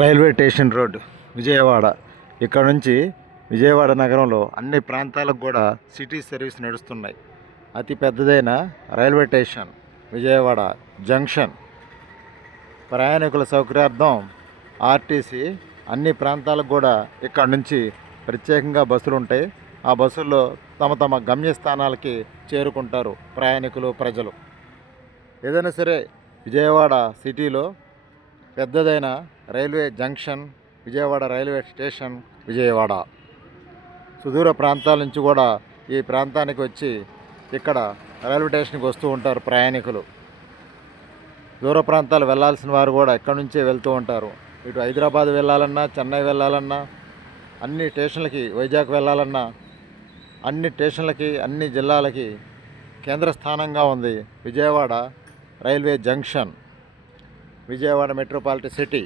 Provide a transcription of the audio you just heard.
Railway station road Vijayawada. ఇక్కడ నుంచి విజయవాడ నగరంలో అన్ని ప్రాంతాలకు కూడా సిటీ సర్వీస్ నడుస్తున్నాయి. అతి పెద్దదైన రైల్వే స్టేషన్ విజయవాడ జంక్షన్. ప్రయాణికుల సౌకర్యార్థం ఆర్టీసీ అన్ని ప్రాంతాలకు కూడా ఇక్కడ నుంచి ప్రత్యేకంగా బస్సులు ఉంటాయి. ఆ బస్సుల్లో తమ తమ గమ్యస్థానాలకి చేరుకుంటారు ప్రయాణికులు, ప్రజలు. ఏదైనా సరే విజయవాడ సిటీలో పెద్దదైన railway junction Vijayawada railway station Vijayawada. సుదూర ప్రాంతాల నుంచి కూడా ఈ ప్రాంతానికి వచ్చి ఇక్కడ రైల్వే స్టేషన్కి వస్తూ ఉంటారు ప్రయాణికులు. దూర ప్రాంతాలు వెళ్ళాల్సిన వారు కూడా ఎక్కడి నుంచే వెళ్తూ ఉంటారు. ఇటు హైదరాబాద్ వెళ్ళాలన్నా, చెన్నై వెళ్ళాలన్నా, అన్ని స్టేషన్లకి, వైజాగ్ వెళ్ళాలన్నా అన్ని స్టేషన్లకి, అన్ని జిల్లాలకి కేంద్ర స్థానంగా ఉంది Vijayawada railway junction, Vijayawada metropolitan city.